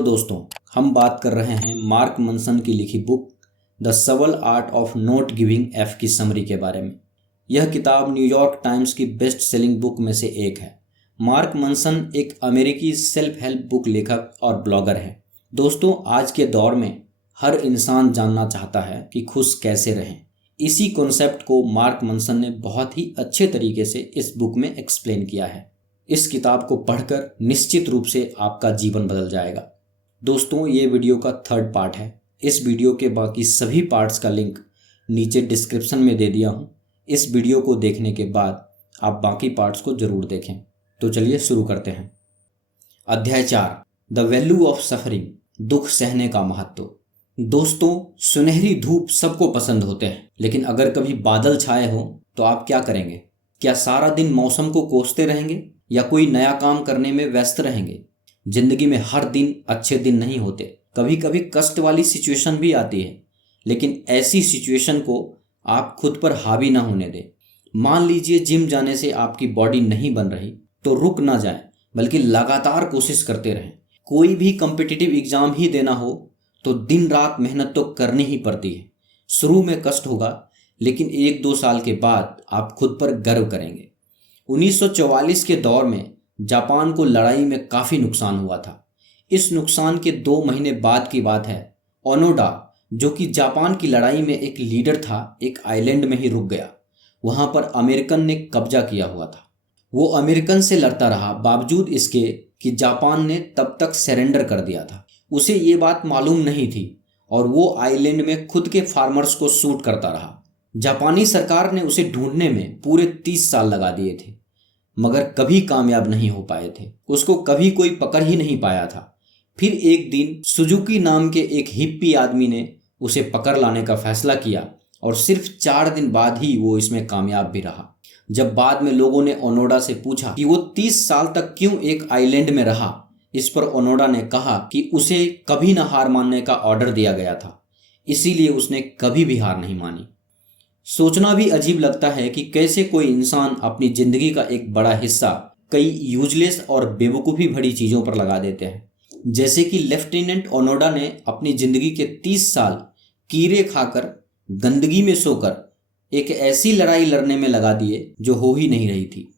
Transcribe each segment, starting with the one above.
Hello दोस्तों, हम बात कर रहे हैं मार्क मनसन की लिखी बुक द सबल art of not giving F की समरी के बारे में। यह किताब न्यूयॉर्क टाइम्स की बेस्ट सेलिंग बुक में से एक है। मार्क मनसन एक अमेरिकी सेल्फ हेल्प बुक लेखक और ब्लॉगर हैं। दोस्तों, आज के दौर में हर इंसान जानना चाहता है कि खुश कैसे रहें। इसी कॉन्सेप्ट को मार्क मनसन ने बहुत ही अच्छे तरीके से इस बुक में एक्सप्लेन किया है। इस किताब को पढ़कर निश्चित रूप से आपका जीवन बदल जाएगा। दोस्तों, ये वीडियो का थर्ड पार्ट है। इस वीडियो के बाकी सभी पार्ट्स का लिंक नीचे डिस्क्रिप्शन में दे दिया हूँ। इस वीडियो को देखने के बाद आप बाकी पार्ट्स को ज़रूर देखें। तो चलिए शुरू करते हैं। अध्याय 4, द वैल्यू ऑफ सफरिंग, दुख सहने का महत्व। दोस्तों, सुनहरी धूप सबको पसंद होते हैं, लेकिन अगर कभी बादल छाए हो तो आप क्या करेंगे? क्या सारा दिन मौसम को कोसते रहेंगे या कोई नया काम करने में व्यस्त रहेंगे? जिंदगी में हर दिन अच्छे दिन नहीं होते। कभी कभी कष्ट वाली सिचुएशन भी आती है, लेकिन ऐसी सिचुएशन को आप खुद पर हावी ना होने दें। मान लीजिए जिम जाने से आपकी बॉडी नहीं बन रही, तो रुक ना जाए, बल्कि लगातार कोशिश करते रहें। कोई भी कॉम्पिटिटिव एग्जाम ही देना हो तो दिन रात मेहनत तो करनी ही पड़ती है। शुरू में कष्ट होगा, लेकिन 1-2 साल के बाद आप खुद पर गर्व करेंगे। 1944 के दौर में जापान को लड़ाई में काफ़ी नुकसान हुआ था। इस नुकसान के 2 महीने बाद की बात है। ओनोडा, जो कि जापान की लड़ाई में एक लीडर था, एक आइलैंड में ही रुक गया। वहाँ पर अमेरिकन ने कब्जा किया हुआ था। वो अमेरिकन से लड़ता रहा, बावजूद इसके कि जापान ने तब तक सरेंडर कर दिया था। उसे ये बात मालूम नहीं थी और वो आइलैंड में खुद के फार्मर्स को शूट करता रहा। जापानी सरकार ने उसे ढूंढने में पूरे 30 साल लगा दिए थे, मगर कभी कामयाब नहीं हो पाए थे। उसको कभी कोई पकड़ ही नहीं पाया था। फिर एक दिन सुजुकी नाम के एक हिप्पी आदमी ने उसे पकड़ लाने का फैसला किया और सिर्फ 4 दिन बाद ही वो इसमें कामयाब भी रहा। जब बाद में लोगों ने ओनोडा से पूछा कि वो 30 साल तक क्यों एक आइलैंड में रहा, इस पर ओनोडा ने कहा कि उसे कभी न हार मानने का ऑर्डर दिया गया था, इसीलिए उसने कभी भी हार नहीं मानी। सोचना भी अजीब लगता है कि कैसे कोई इंसान अपनी जिंदगी का एक बड़ा हिस्सा कई यूजलेस और बेवकूफ़ी भरी चीज़ों पर लगा देते हैं। जैसे कि लेफ्टिनेंट ओनोडा ने अपनी जिंदगी के 30 साल कीड़े खाकर, गंदगी में सोकर एक ऐसी लड़ाई लड़ने में लगा दिए जो हो ही नहीं रही थी।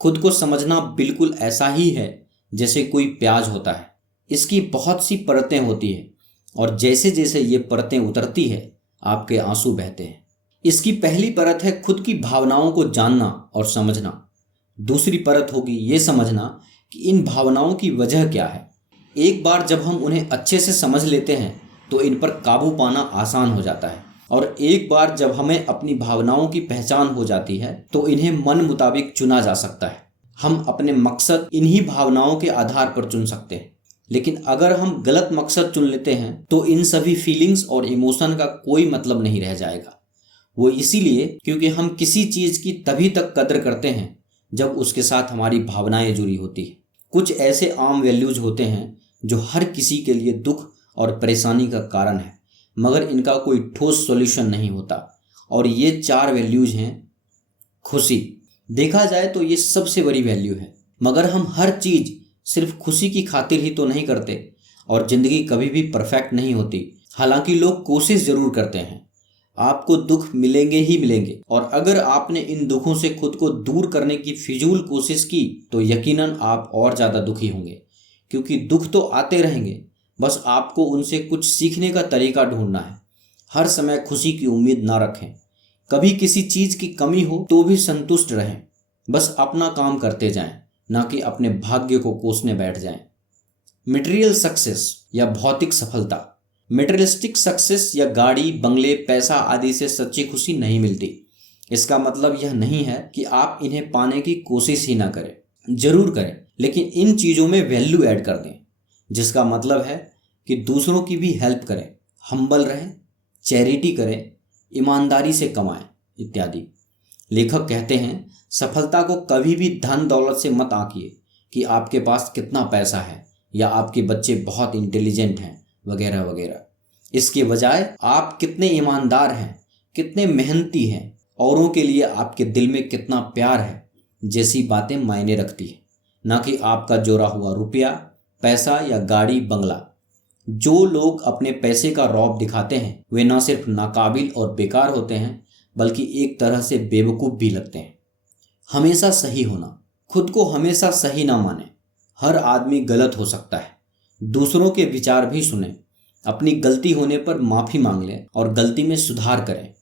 खुद को समझना बिल्कुल ऐसा ही है जैसे कोई प्याज होता है। इसकी बहुत सी परतें होती है और जैसे जैसे ये परतें उतरती है, आपके आंसू बहते हैं। इसकी पहली परत है खुद की भावनाओं को जानना और समझना। दूसरी परत होगी ये समझना कि इन भावनाओं की वजह क्या है। एक बार जब हम उन्हें अच्छे से समझ लेते हैं तो इन पर काबू पाना आसान हो जाता है, और एक बार जब हमें अपनी भावनाओं की पहचान हो जाती है तो इन्हें मन मुताबिक चुना जा सकता है। हम अपने मकसद इन्हीं भावनाओं के आधार पर चुन सकते हैं। लेकिन अगर हम गलत मकसद चुन लेते हैं तो इन सभी फीलिंग्स और इमोशन का कोई मतलब नहीं रह जाएगा। वो इसीलिए क्योंकि हम किसी चीज़ की तभी तक कदर करते हैं जब उसके साथ हमारी भावनाएं जुड़ी होती हैं। कुछ ऐसे आम वैल्यूज होते हैं जो हर किसी के लिए दुख और परेशानी का कारण है, मगर इनका कोई ठोस सॉल्यूशन नहीं होता। और ये 4 वैल्यूज हैं। खुशी, देखा जाए तो ये सबसे बड़ी वैल्यू है, मगर हम हर चीज़ सिर्फ खुशी की खातिर ही तो नहीं करते, और ज़िंदगी कभी भी परफेक्ट नहीं होती। हालांकि लोग कोशिश ज़रूर करते हैं। आपको दुख मिलेंगे ही मिलेंगे, और अगर आपने इन दुखों से खुद को दूर करने की फिजूल कोशिश की तो यकीनन आप और ज़्यादा दुखी होंगे, क्योंकि दुख तो आते रहेंगे। बस आपको उनसे कुछ सीखने का तरीका ढूंढना है। हर समय खुशी की उम्मीद ना रखें। कभी किसी चीज़ की कमी हो तो भी संतुष्ट रहें। बस अपना काम करते जाएं, ना कि अपने भाग्य को कोसने बैठ जाएं। मटेरियल सक्सेस या भौतिक सफलता, मटेरियलिस्टिक सक्सेस या गाड़ी, बंगले, पैसा आदि से सच्ची खुशी नहीं मिलती। इसका मतलब यह नहीं है कि आप इन्हें पाने की कोशिश ही ना करें। जरूर करें, लेकिन इन चीज़ों में वैल्यू ऐड कर दें, जिसका मतलब है कि दूसरों की भी हेल्प करें, हम्बल रहें, चैरिटी करें, ईमानदारी से कमाएं इत्यादि। लेखक कहते हैं, सफलता को कभी भी धन दौलत से मत आंकिए कि आपके पास कितना पैसा है या आपके बच्चे बहुत इंटेलिजेंट हैं वगैरह वगैरह। इसके बजाय आप कितने ईमानदार हैं, कितने मेहनती हैं, औरों के लिए आपके दिल में कितना प्यार है, जैसी बातें मायने रखती है, ना कि आपका जोड़ा हुआ रुपया, पैसा या गाड़ी, बंगला। जो लोग अपने पैसे का रौब दिखाते हैं वे न सिर्फ नाकाबिल और बेकार होते हैं बल्कि एक तरह से बेवकूफ़ भी लगते हैं। हमेशा सही होना, खुद को हमेशा सही ना माने। हर आदमी गलत हो सकता है। दूसरों के विचार भी सुने, अपनी गलती होने पर माफ़ी मांग लें और गलती में सुधार करें।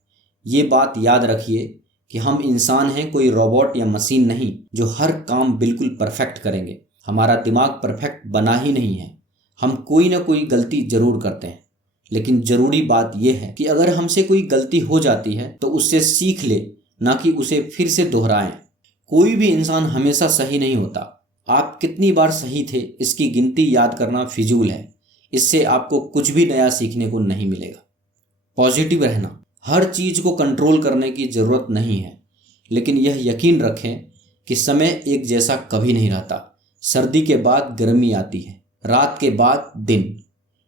ये बात याद रखिए कि हम इंसान हैं, कोई रोबोट या मशीन नहीं जो हर काम बिल्कुल परफेक्ट करेंगे। हमारा दिमाग परफेक्ट बना ही नहीं है, हम कोई ना कोई गलती जरूर करते हैं। लेकिन ज़रूरी बात यह है कि अगर हमसे कोई गलती हो जाती है तो उससे सीख ले, ना कि उसे फिर से दोहराएं। कोई भी इंसान हमेशा सही नहीं होता। आप कितनी बार सही थे इसकी गिनती याद करना फिजूल है। इससे आपको कुछ भी नया सीखने को नहीं मिलेगा। पॉजिटिव रहना, हर चीज़ को कंट्रोल करने की ज़रूरत नहीं है, लेकिन यह यकीन रखें कि समय एक जैसा कभी नहीं रहता। सर्दी के बाद गर्मी आती है, रात के बाद दिन।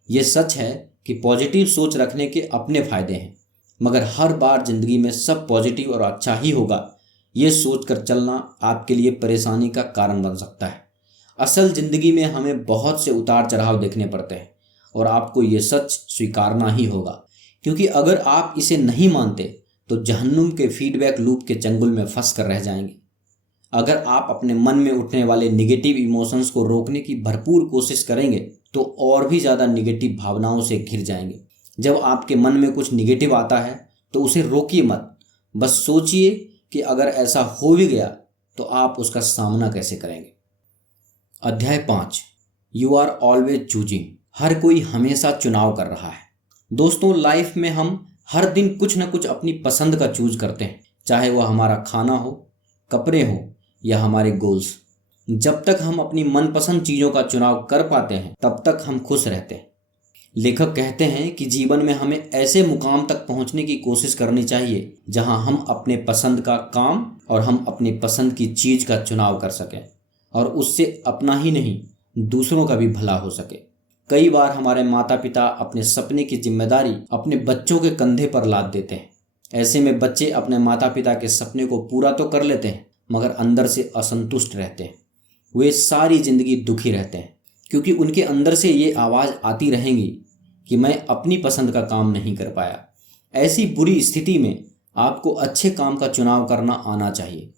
ये सच है कि पॉजिटिव सोच रखने के अपने फ़ायदे हैं, मगर हर बार ज़िंदगी में सब पॉजिटिव और अच्छा ही होगा ये सोचकर चलना आपके लिए परेशानी का कारण बन सकता है। असल ज़िंदगी में हमें बहुत से उतार चढ़ाव देखने पड़ते हैं और आपको ये सच स्वीकारना ही होगा, क्योंकि अगर आप इसे नहीं मानते तो जहन्नुम के फीडबैक लूप के चंगुल में फंस कर रह जाएंगे। अगर आप अपने मन में उठने वाले निगेटिव इमोशंस को रोकने की भरपूर कोशिश करेंगे तो और भी ज़्यादा निगेटिव भावनाओं से घिर जाएंगे। जब आपके मन में कुछ निगेटिव आता है तो उसे रोकिए मत, बस सोचिए कि अगर ऐसा हो भी गया तो आप उसका सामना कैसे करेंगे। अध्याय 5, यू आर ऑलवेज चूजिंग। हर कोई हमेशा चुनाव कर रहा है। दोस्तों, लाइफ में हम हर दिन कुछ न कुछ अपनी पसंद का चूज करते हैं, चाहे वह हमारा खाना हो, कपड़े हो या हमारे गोल्स। जब तक हम अपनी मनपसंद चीज़ों का चुनाव कर पाते हैं तब तक हम खुश रहते हैं। लेखक कहते हैं कि जीवन में हमें ऐसे मुकाम तक पहुंचने की कोशिश करनी चाहिए जहां हम अपने पसंद का काम और हम अपनी पसंद की चीज़ का चुनाव कर सकें और उससे अपना ही नहीं दूसरों का भी भला हो सके। कई बार हमारे माता पिता अपने सपने की जिम्मेदारी अपने बच्चों के कंधे पर लाद देते हैं। ऐसे में बच्चे अपने माता पिता के सपने को पूरा तो कर लेते हैं मगर अंदर से असंतुष्ट रहते हैं। वे सारी ज़िंदगी दुखी रहते हैं क्योंकि उनके अंदर से ये आवाज़ आती रहेंगी कि मैं अपनी पसंद का काम नहीं कर पाया। ऐसी बुरी स्थिति में आपको अच्छे काम का चुनाव करना आना चाहिए।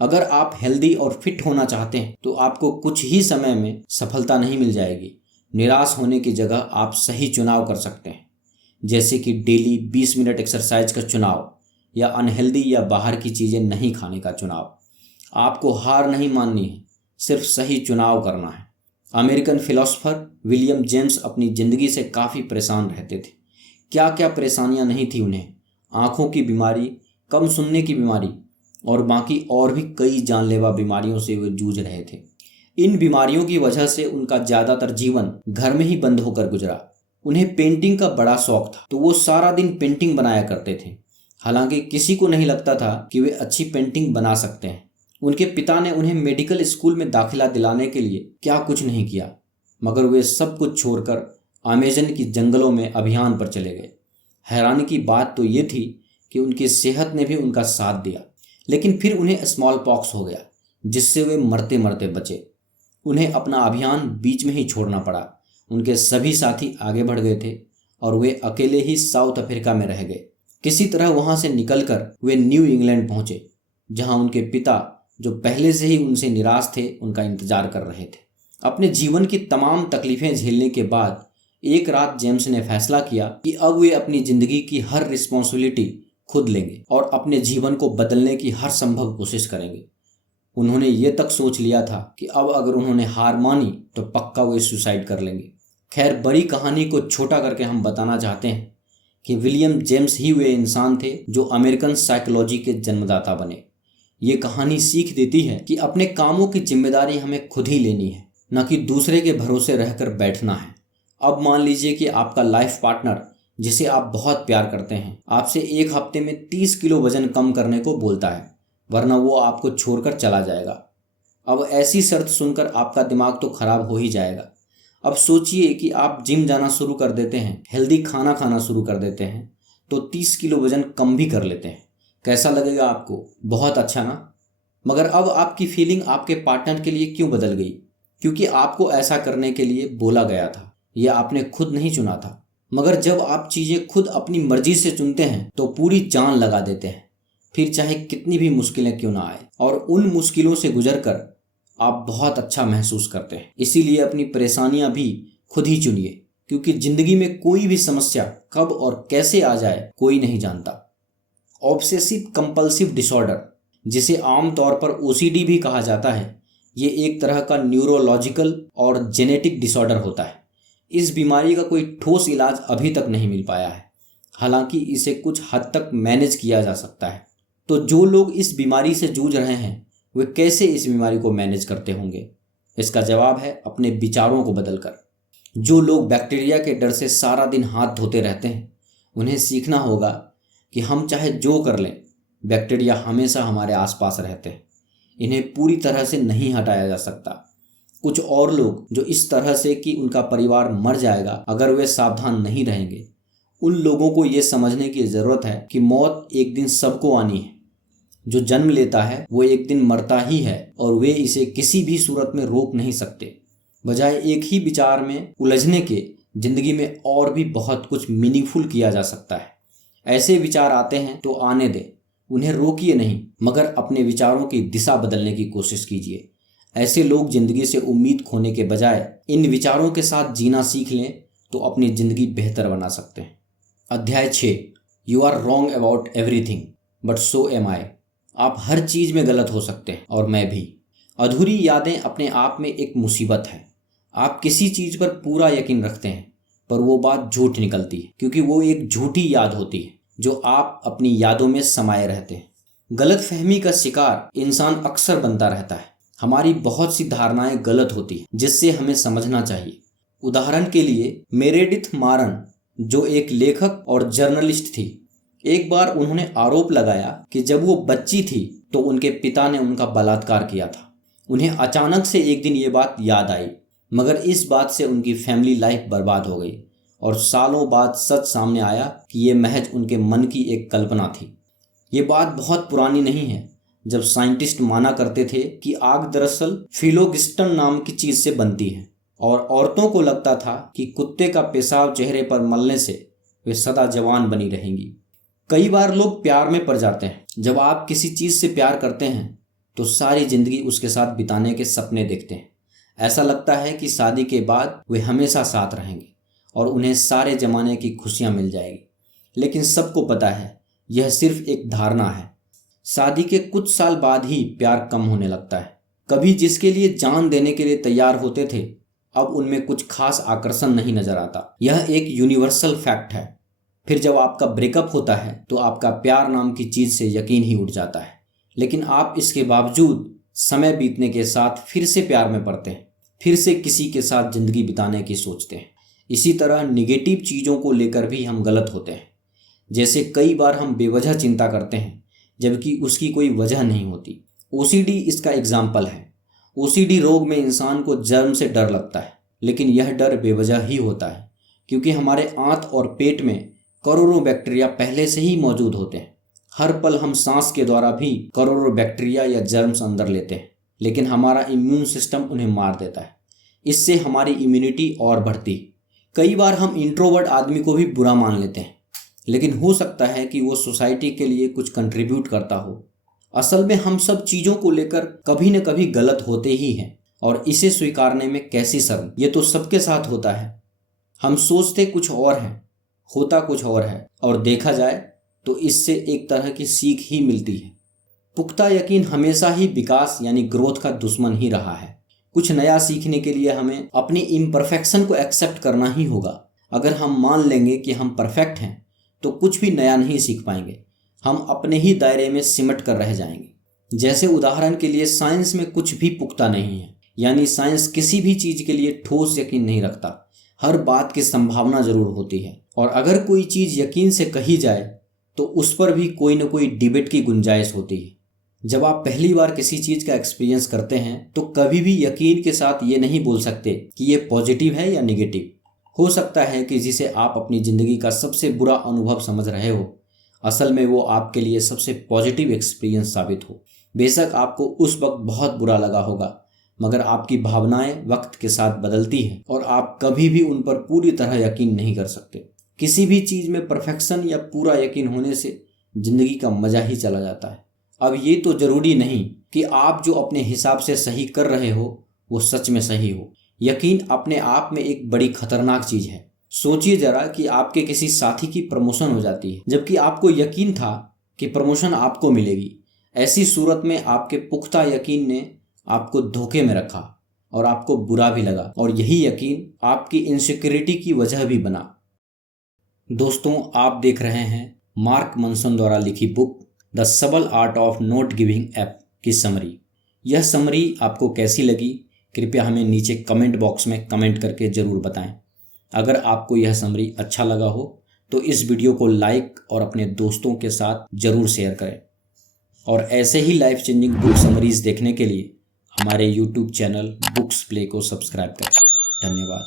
अगर आप हेल्दी और फिट होना चाहते हैं तो आपको कुछ ही समय में सफलता नहीं मिल जाएगी। निराश होने की जगह आप सही चुनाव कर सकते हैं, जैसे कि डेली 20 मिनट एक्सरसाइज का चुनाव या अनहेल्दी या बाहर की चीज़ें नहीं खाने का चुनाव। आपको हार नहीं माननी है, सिर्फ सही चुनाव करना है। अमेरिकन फिलोसोफर विलियम जेम्स अपनी ज़िंदगी से काफ़ी परेशान रहते थे। क्या क्या परेशानियां नहीं थी उन्हें। आँखों की बीमारी, कम सुनने की बीमारी और बाकी और भी कई जानलेवा बीमारियों से वे जूझ रहे थे। इन बीमारियों की वजह से उनका ज़्यादातर जीवन घर में ही बंद होकर गुजरा। उन्हें पेंटिंग का बड़ा शौक था तो वो सारा दिन पेंटिंग बनाया करते थे। हालांकि किसी को नहीं लगता था कि वे अच्छी पेंटिंग बना सकते हैं। उनके पिता ने उन्हें मेडिकल स्कूल में दाखिला दिलाने के लिए क्या कुछ नहीं किया, मगर वे सब कुछ छोड़कर अमेज़न की जंगलों में अभियान पर चले गए। हैरानी की बात तो ये थी कि उनकी सेहत ने भी उनका साथ दिया, लेकिन फिर उन्हें स्मॉल पॉक्स हो गया जिससे वे मरते मरते बचे। उन्हें अपना अभियान बीच में ही छोड़ना पड़ा। उनके सभी साथी आगे बढ़ गए थे और वे अकेले ही साउथ अफ्रीका में रह गए। किसी तरह वहाँ से निकलकर वे न्यू इंग्लैंड पहुँचे, जहाँ उनके पिता जो पहले से ही उनसे निराश थे उनका इंतजार कर रहे थे। अपने जीवन की तमाम तकलीफ़ें झेलने के बाद एक रात जेम्स ने फैसला किया कि अब वे अपनी ज़िंदगी की हर रिस्पॉन्सिबिलिटी खुद लेंगे और अपने जीवन को बदलने की हर संभव कोशिश करेंगे। उन्होंने ये तक सोच लिया था कि अब अगर उन्होंने हार मानी तो पक्का वे सुसाइड कर लेंगे। खैर, बड़ी कहानी को छोटा करके हम बताना चाहते हैं कि विलियम जेम्स ही वे इंसान थे जो अमेरिकन साइकोलॉजी के जन्मदाता बने। ये कहानी सीख देती है कि अपने कामों की जिम्मेदारी हमें खुद ही लेनी है, न कि दूसरे के भरोसे रहकर बैठना है। अब मान लीजिए कि आपका लाइफ पार्टनर जिसे आप बहुत प्यार करते हैं आपसे एक हफ्ते में 30 किलो वजन कम करने को बोलता है, वरना वो आपको छोड़कर चला जाएगा। अब ऐसी शर्त सुनकर आपका दिमाग तो खराब हो ही जाएगा। अब सोचिए कि आप जिम जाना शुरू कर देते हैं, हेल्दी खाना खाना शुरू कर देते हैं तो 30 किलो वजन कम भी कर लेते हैं। कैसा लगेगा आपको? बहुत अच्छा ना? मगर अब आपकी फीलिंग आपके पार्टनर के लिए क्यों बदल गई? क्योंकि आपको ऐसा करने के लिए बोला गया था। ये आपने खुद नहीं चुना था। मगर जब आप चीज़ें खुद अपनी मर्जी से चुनते हैं तो पूरी जान लगा देते हैं, फिर चाहे कितनी भी मुश्किलें क्यों ना आए। और उन मुश्किलों से गुजरकर आप बहुत अच्छा महसूस करते हैं। इसीलिए अपनी परेशानियां भी खुद ही चुनिए, क्योंकि जिंदगी में कोई भी समस्या कब और कैसे आ जाए कोई नहीं जानता। ऑब्सेसिव कंपल्सिव डिसऑर्डर, जिसे आमतौर पर ओसीडी भी कहा जाता है, ये एक तरह का न्यूरोलॉजिकल और जेनेटिक डिसऑर्डर होता है। इस बीमारी का कोई ठोस इलाज अभी तक नहीं मिल पाया है, हालांकि इसे कुछ हद तक मैनेज किया जा सकता है। तो जो लोग इस बीमारी से जूझ रहे हैं वे कैसे इस बीमारी को मैनेज करते होंगे? इसका जवाब है अपने विचारों को बदलकर। जो लोग बैक्टीरिया के डर से सारा दिन हाथ धोते रहते हैं, उन्हें सीखना होगा कि हम चाहे जो कर लें, बैक्टीरिया हमेशा हमारे आसपास रहते हैं। इन्हें पूरी तरह से नहीं हटाया जा सकता। कुछ और लोग जो इस तरह से कि उनका परिवार मर जाएगा अगर वे सावधान नहीं रहेंगे, उन लोगों को ये समझने की ज़रूरत है कि मौत एक दिन सबको आनी है। जो जन्म लेता है वो एक दिन मरता ही है और वे इसे किसी भी सूरत में रोक नहीं सकते। बजाय एक ही विचार में उलझने के जिंदगी में और भी बहुत कुछ मीनिंगफुल किया जा सकता है। ऐसे विचार आते हैं तो आने दें, उन्हें रोकिए नहीं, मगर अपने विचारों की दिशा बदलने की कोशिश कीजिए। ऐसे लोग जिंदगी से उम्मीद खोने के बजाय इन विचारों के साथ जीना सीख लें तो अपनी जिंदगी बेहतर बना सकते हैं। अध्याय 6, you are wrong about everything but so am I. आप हर चीज में गलत हो सकते हैं और मैं भी। अधूरी यादें अपने आप में एक मुसीबत है। आप किसी चीज पर पूरा यकीन रखते हैं पर वो बात झूठ निकलती है, क्योंकि वो एक झूठी याद होती है जो आप अपनी यादों में समाये रहते हैं। गलतफहमी का शिकार इंसान अक्सर बनता रहता है। हमारी बहुत सी धारणाएं गलत होती हैं, जिससे हमें समझना चाहिए। उदाहरण के लिए मेरेडिथ मारन, जो एक लेखक और जर्नलिस्ट थी, एक बार उन्होंने आरोप लगाया कि जब वो बच्ची थी तो उनके पिता ने उनका बलात्कार किया था। उन्हें अचानक से एक दिन ये बात याद आई, मगर इस बात से उनकी फैमिली लाइफ बर्बाद हो गई और सालों बाद सच सामने आया कि ये महज उनके मन की एक कल्पना थी। ये बात बहुत पुरानी नहीं है, जब साइंटिस्ट माना करते थे कि आग दरअसल फिलोगिस्टन नाम की चीज से बनती है और औरतों को लगता था कि कुत्ते का पेशाब चेहरे पर मलने से वे सदा जवान बनी रहेंगी। कई बार लोग प्यार में पड़ जाते हैं। जब आप किसी चीज से प्यार करते हैं तो सारी जिंदगी उसके साथ बिताने के सपने देखते हैं। ऐसा लगता है कि शादी के बाद वे हमेशा साथ रहेंगे और उन्हें सारे जमाने की खुशियां मिल जाएगी। लेकिन सबको पता है यह सिर्फ एक धारणा है। शादी के कुछ साल बाद ही प्यार कम होने लगता है। कभी जिसके लिए जान देने के लिए तैयार होते थे, अब उनमें कुछ खास आकर्षण नहीं नजर आता। यह एक यूनिवर्सल फैक्ट है। फिर जब आपका ब्रेकअप होता है तो आपका प्यार नाम की चीज से यकीन ही उठ जाता है। लेकिन आप इसके बावजूद समय बीतने के साथ फिर से प्यार में पड़ते हैं, फिर से किसी के साथ जिंदगी बिताने की सोचते हैं। इसी तरह निगेटिव चीज़ों को लेकर भी हम गलत होते हैं। जैसे कई बार हम बेवजह चिंता करते हैं जबकि उसकी कोई वजह नहीं होती। ओसीडी इसका एग्जाम्पल है। ओसीडी रोग में इंसान को जन्म से डर लगता है, लेकिन यह डर बेवजह ही होता है, क्योंकि हमारे आंत और पेट में करोड़ों बैक्टीरिया पहले से ही मौजूद होते हैं। हर पल हम सांस के द्वारा भी करोड़ों बैक्टीरिया या जर्म्स अंदर लेते हैं, लेकिन हमारा इम्यून सिस्टम उन्हें मार देता है। इससे हमारी इम्यूनिटी और बढ़ती। कई बार हम इंट्रोवर्ट आदमी को भी बुरा मान लेते हैं, लेकिन हो सकता है कि वो सोसाइटी के लिए कुछ कंट्रीब्यूट करता हो। असल में हम सब चीज़ों को लेकर कभी न कभी गलत होते ही हैं, और इसे स्वीकारने में कैसी शर्म। ये तो सबके साथ होता है। हम सोचते कुछ और हैं, होता कुछ और है, और देखा जाए तो इससे एक तरह की सीख ही मिलती है। पुख्ता यकीन हमेशा ही विकास यानी ग्रोथ का दुश्मन ही रहा है। कुछ नया सीखने के लिए हमें अपनी इम्परफेक्शन को एक्सेप्ट करना ही होगा। अगर हम मान लेंगे कि हम परफेक्ट हैं तो कुछ भी नया नहीं सीख पाएंगे। हम अपने ही दायरे में सिमट कर रह जाएंगे। जैसे उदाहरण के लिए साइंस में कुछ भी पुख्ता नहीं है, यानी साइंस किसी भी चीज़ के लिए ठोस यकीन नहीं रखता। हर बात की संभावना जरूर होती है, और अगर कोई चीज़ यकीन से कही जाए तो उस पर भी कोई न कोई डिबेट की गुंजाइश होती है। जब आप पहली बार किसी चीज़ का एक्सपीरियंस करते हैं तो कभी भी यकीन के साथ ये नहीं बोल सकते कि ये पॉजिटिव है या निगेटिव। हो सकता है कि जिसे आप अपनी ज़िंदगी का सबसे बुरा अनुभव समझ रहे हो, असल में वो आपके लिए सबसे पॉजिटिव एक्सपीरियंस साबित हो। बेशक आपको उस वक्त बहुत बुरा लगा होगा, मगर आपकी भावनाएं वक्त के साथ बदलती हैं और आप कभी भी उन पर पूरी तरह यकीन नहीं कर सकते। किसी भी चीज़ में परफेक्शन या पूरा यकीन होने से जिंदगी का मजा ही चला जाता है। अब ये तो जरूरी नहीं कि आप जो अपने हिसाब से सही कर रहे हो वो सच में सही हो। यकीन अपने आप में एक बड़ी खतरनाक चीज़ है। सोचिए जरा कि आपके किसी साथी की प्रमोशन हो जाती है जबकि आपको यकीन था कि प्रमोशन आपको मिलेगी। ऐसी सूरत में आपके पुख्ता यकीन ने आपको धोखे में रखा और आपको बुरा भी लगा, और यही यकीन आपकी इनसिक्योरिटी की वजह भी बना। दोस्तों, आप देख रहे हैं मार्क मनसन द्वारा लिखी बुक द सबल art of note giving up की समरी। यह समरी आपको कैसी लगी, कृपया हमें नीचे कमेंट बॉक्स में कमेंट करके ज़रूर बताएं। अगर आपको यह समरी अच्छा लगा हो तो इस वीडियो को लाइक और अपने दोस्तों के साथ ज़रूर शेयर करें, और ऐसे ही लाइफ चेंजिंग बुक समरीज देखने के लिए हमारे YouTube चैनल बुक्स प्ले को सब्सक्राइब करें। धन्यवाद।